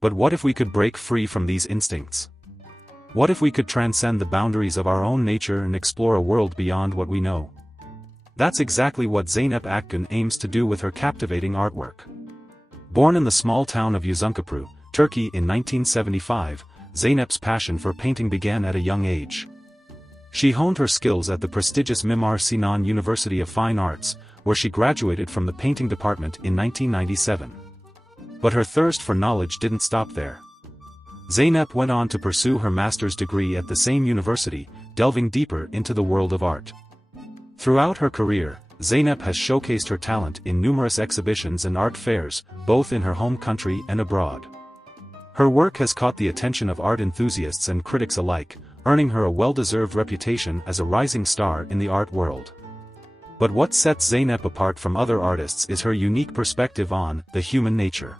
But what if we could break free from these instincts? What if we could transcend the boundaries of our own nature and explore a world beyond what we know? That's exactly what Zeynep Akgün aims to do with her captivating artwork. Born in the small town of Uzunköprü, Turkey in 1975, Zeynep's passion for painting began at a young age. She honed her skills at the prestigious Mimar Sinan University of Fine Arts, where she graduated from the painting department in 1997. But her thirst for knowledge didn't stop there. Zeynep went on to pursue her master's degree at the same university, delving deeper into the world of art. Throughout her career, Zeynep has showcased her talent in numerous exhibitions and art fairs, both in her home country and abroad. Her work has caught the attention of art enthusiasts and critics alike, earning her a well-deserved reputation as a rising star in the art world. But what sets Zeynep apart from other artists is her unique perspective on the human nature.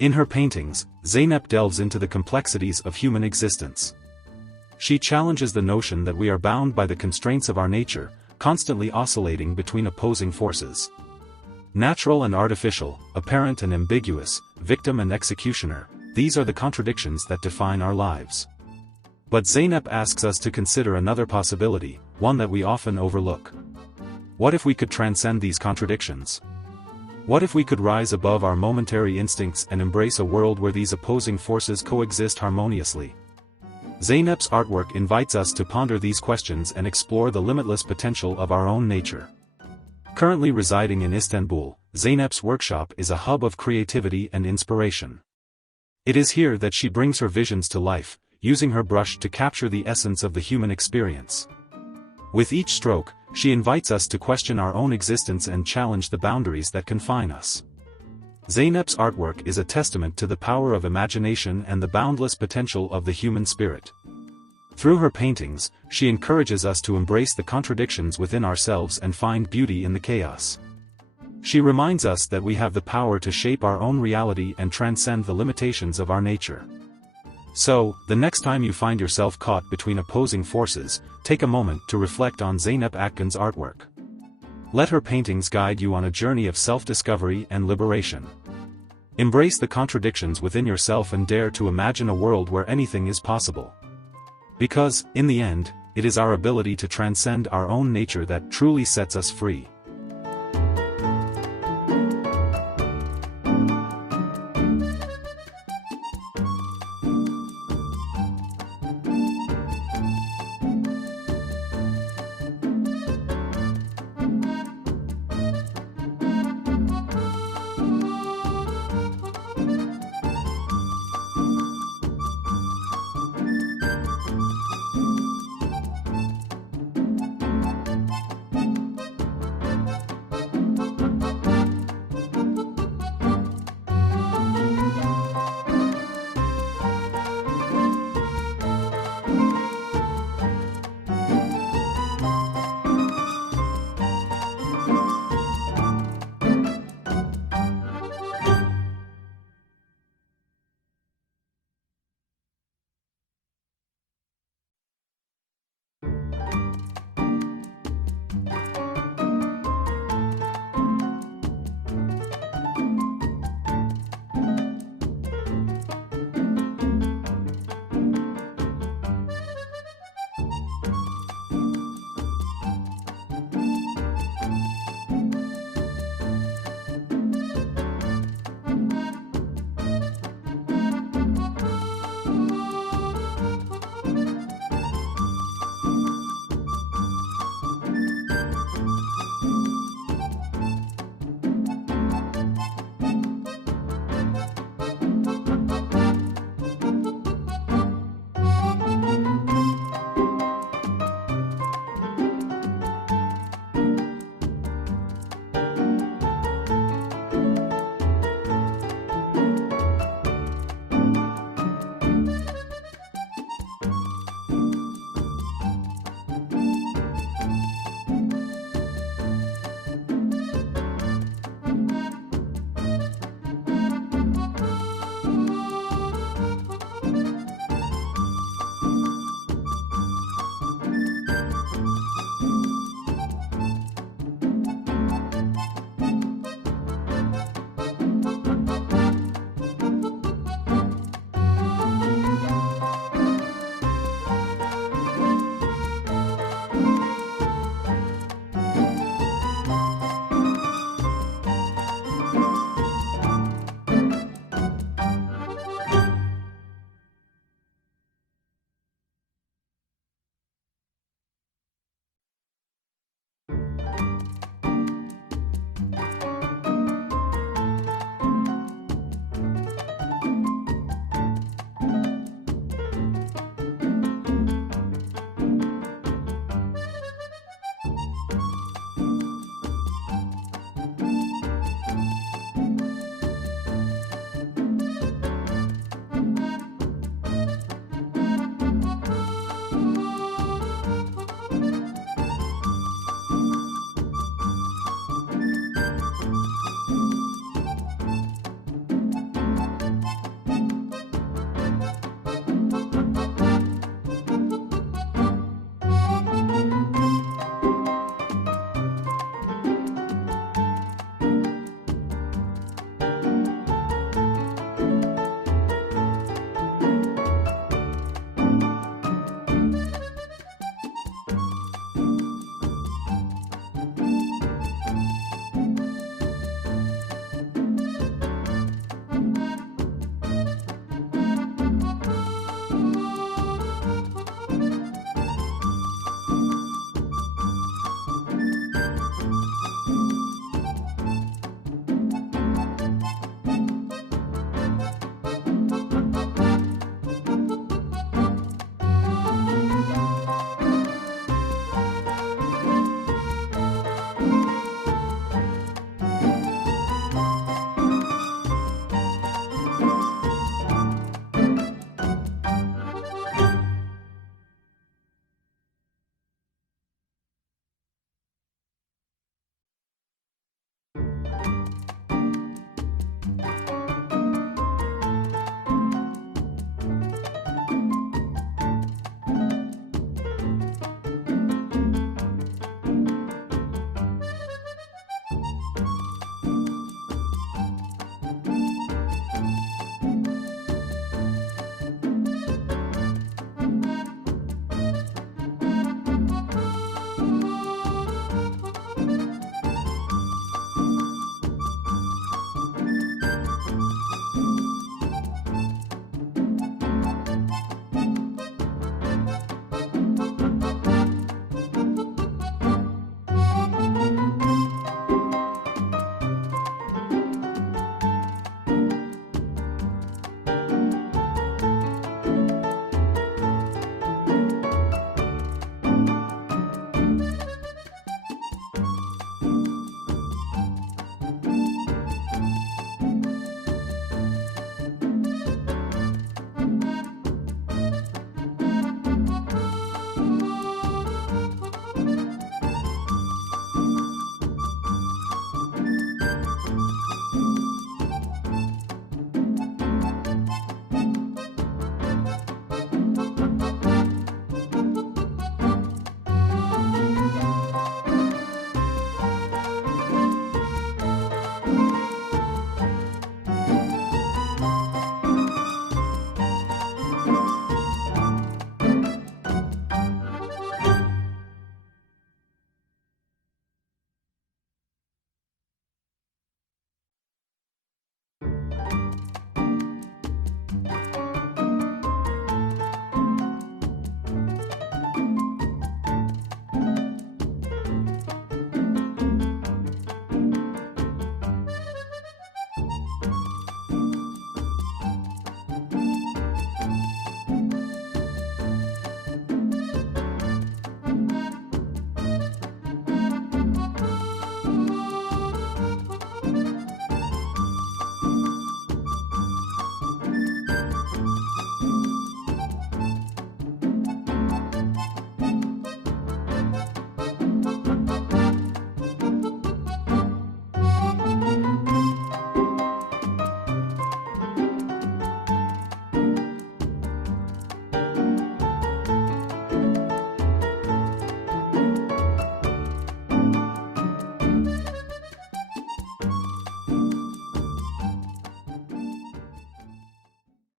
In her paintings, Zeynep delves into the complexities of human existence. She challenges the notion that we are bound by the constraints of our nature, constantly oscillating between opposing forces. Natural and artificial, apparent and ambiguous, victim and executioner, these are the contradictions that define our lives. But Zeynep asks us to consider another possibility, one that we often overlook. What if we could transcend these contradictions? What if we could rise above our momentary instincts and embrace a world where these opposing forces coexist harmoniously? Zeynep's artwork invites us to ponder these questions and explore the limitless potential of our own nature. Currently residing in Istanbul, Zeynep's workshop is a hub of creativity and inspiration. It is here that she brings her visions to life, using her brush to capture the essence of the human experience. With each stroke, she invites us to question our own existence and challenge the boundaries that confine us. Zeynep's artwork is a testament to the power of imagination and the boundless potential of the human spirit. Through her paintings, she encourages us to embrace the contradictions within ourselves and find beauty in the chaos. She reminds us that we have the power to shape our own reality and transcend the limitations of our nature. So, the next time you find yourself caught between opposing forces, take a moment to reflect on Zeynep Akgün's artwork. Let her paintings guide you on a journey of self-discovery and liberation. Embrace the contradictions within yourself and dare to imagine a world where anything is possible. Because, in the end, it is our ability to transcend our own nature that truly sets us free.